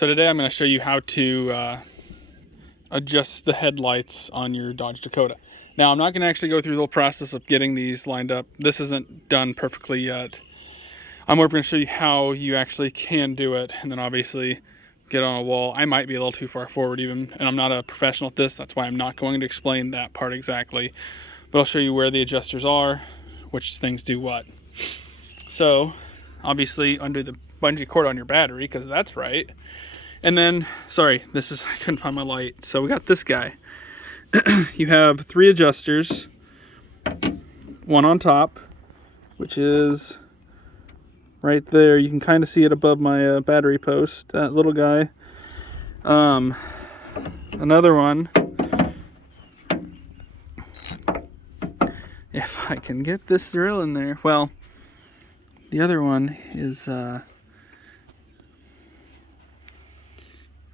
So today I'm going to show you how to adjust the headlights on your Dodge Dakota. Now I'm not going to actually go through the whole process of getting these lined up. This isn't done perfectly yet. I'm more going to show you how you actually can do it, and then obviously get on a wall. I might be a little too far forward even, and I'm not a professional at this. That's why I'm not going to explain that part exactly. But I'll show you where the adjusters are, which things do what. So obviously undo the bungee cord on your battery, because that's right. And then, sorry, I couldn't find my light. So we got this guy. You have 3 adjusters. One on top, which is right there. You can kind of see it above my battery post, that little guy. Another one, if I can get this drill in there. Well, the other one is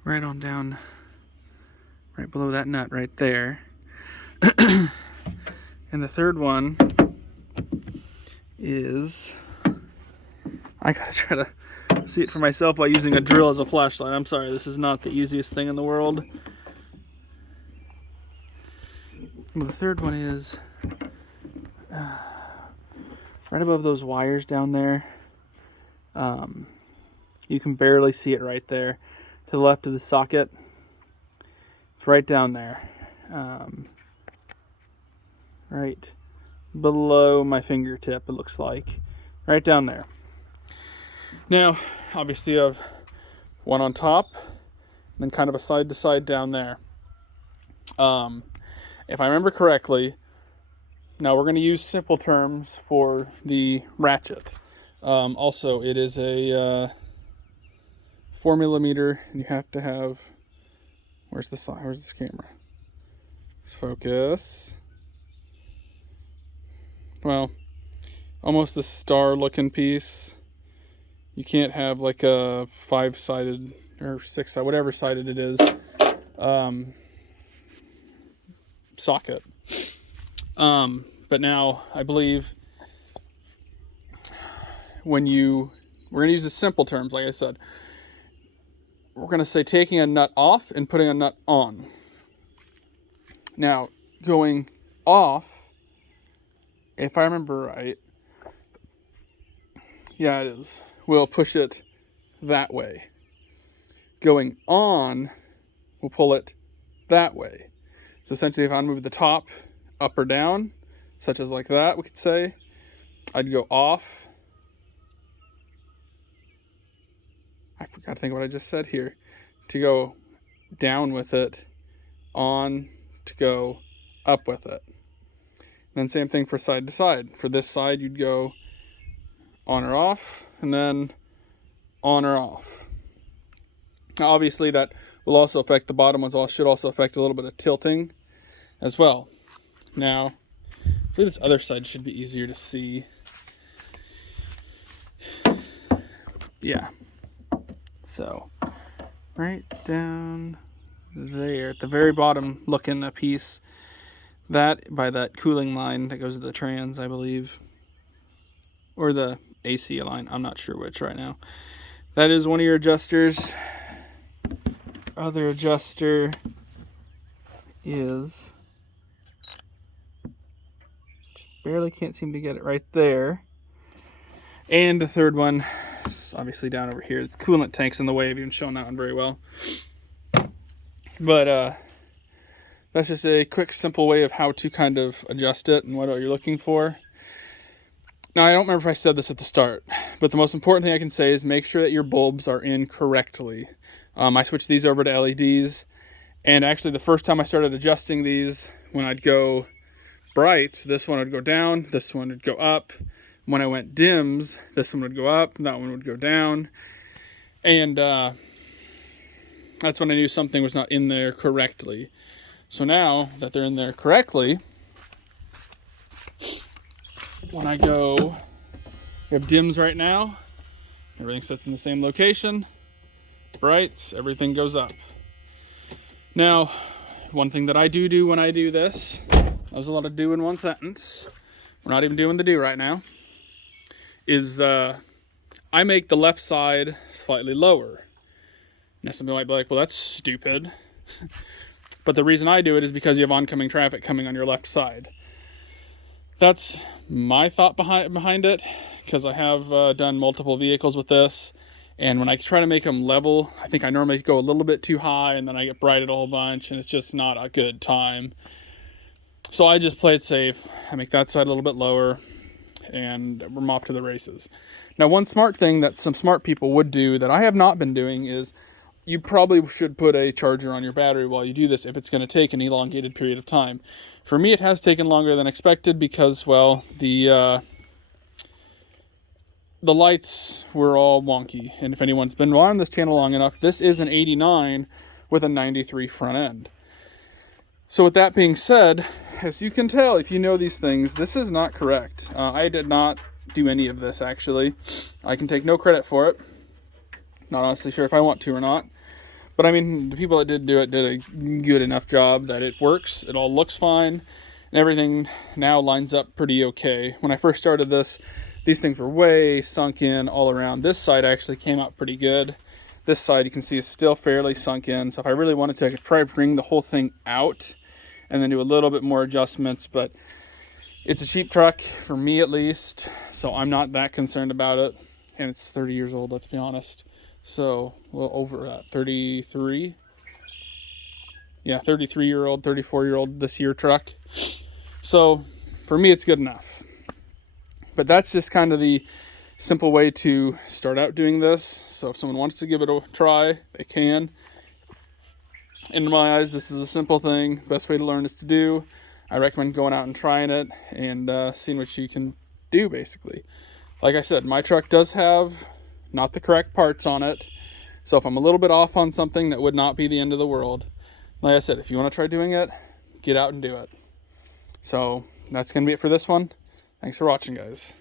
right on down, right below that nut right there. And the third one is, I gotta try to see it for myself by using a drill as a flashlight. I'm sorry, this is not the easiest thing in the world. But the third one is right above those wires down there. You can barely see it right there. To the left of the socket. It's right down there. Right below my fingertip, it looks like. Right down there. Now, obviously you have one on top, and then kind of a side to side down there. If I remember correctly, now we're going to use simple terms for the ratchet. Also, it is a 4mm, and you have to have, where's this camera? Focus. Well, almost a star looking piece. You can't have like a 5-sided or 6-sided, whatever sided it is, socket. But now I believe we're going to use the simple terms, like I said. We're going to say taking a nut off and putting a nut on. Now, going off, if I remember right, yeah, it is. We'll push it that way. Going on, we'll pull it that way. So essentially, if I move the top up or down, such as like that, we could say, I'd go off. I forgot to think what I just said here. To go down with it, on to go up with it. And then same thing for side to side. For this side, you'd go on or off, and then on or off. Now, obviously, that will also affect the bottom ones. Should also affect a little bit of tilting as well. Now, I believe this other side should be easier to see. Yeah. So, right down there at the very bottom looking a piece, that by that cooling line that goes to the trans, I believe, or the AC line, I'm not sure which right now. That is one of your adjusters. Other adjuster is, just barely can't seem to get it right there. And the third one is obviously down over here. The coolant tank's in the way. I've even shown that one very well. But that's just a quick, simple way of how to kind of adjust it and what you're looking for. Now, I don't remember if I said this at the start, but the most important thing I can say is make sure that your bulbs are in correctly. I switched these over to LEDs, and actually the first time I started adjusting these, when I'd go brights, this one would go down, this one would go up. When I went dims, this one would go up, that one would go down. And that's when I knew something was not in there correctly. So now that they're in there correctly, when I go, we have dims right now, everything sits in the same location. Brights, everything goes up. Now, one thing that I do when I do this, that was a lot of do in one sentence, we're not even doing the do right now, is I make the left side slightly lower. Now somebody might be like, well, that's stupid. But the reason I do it is because you have oncoming traffic coming on your left side. That's my thought behind it, because I have done multiple vehicles with this, and when I try to make them level, I think I normally go a little bit too high, and then I get brighted a whole bunch, and it's just not a good time. So I just play it safe. I make that side a little bit lower, and I'm off to the races. Now, one smart thing that some smart people would do that I have not been doing is you probably should put a charger on your battery while you do this if it's going to take an elongated period of time. For me, it has taken longer than expected because, well, the lights were all wonky. And if anyone's been on this channel long enough, this is an 89 with a 93 front end. So with that being said, as you can tell, if you know these things, this is not correct. I did not do any of this, actually. I can take no credit for it. Not honestly sure if I want to or not. But I mean, the people that did do it did a good enough job that it works. It all looks fine. And everything now lines up pretty okay. When I first started this, these things were way sunk in all around. This side actually came out pretty good. This side you can see is still fairly sunk in. So if I really wanted to, I could probably bring the whole thing out and then do a little bit more adjustments. But it's a cheap truck, for me at least. So I'm not that concerned about it. And it's 30 years old, let's be honest. So, well, over 33. Yeah, 33-year-old, 34-year-old this year truck. So, for me, it's good enough. But that's just kind of the simple way to start out doing this. So, if someone wants to give it a try, they can. In my eyes, this is a simple thing. Best way to learn is to do. I recommend going out and trying it and seeing what you can do, basically. Like I said, my truck does have not the correct parts on it. So if I'm a little bit off on something, that would not be the end of the world. Like I said, if you want to try doing it, get out and do it. So that's going to be it for this one. Thanks for watching, guys.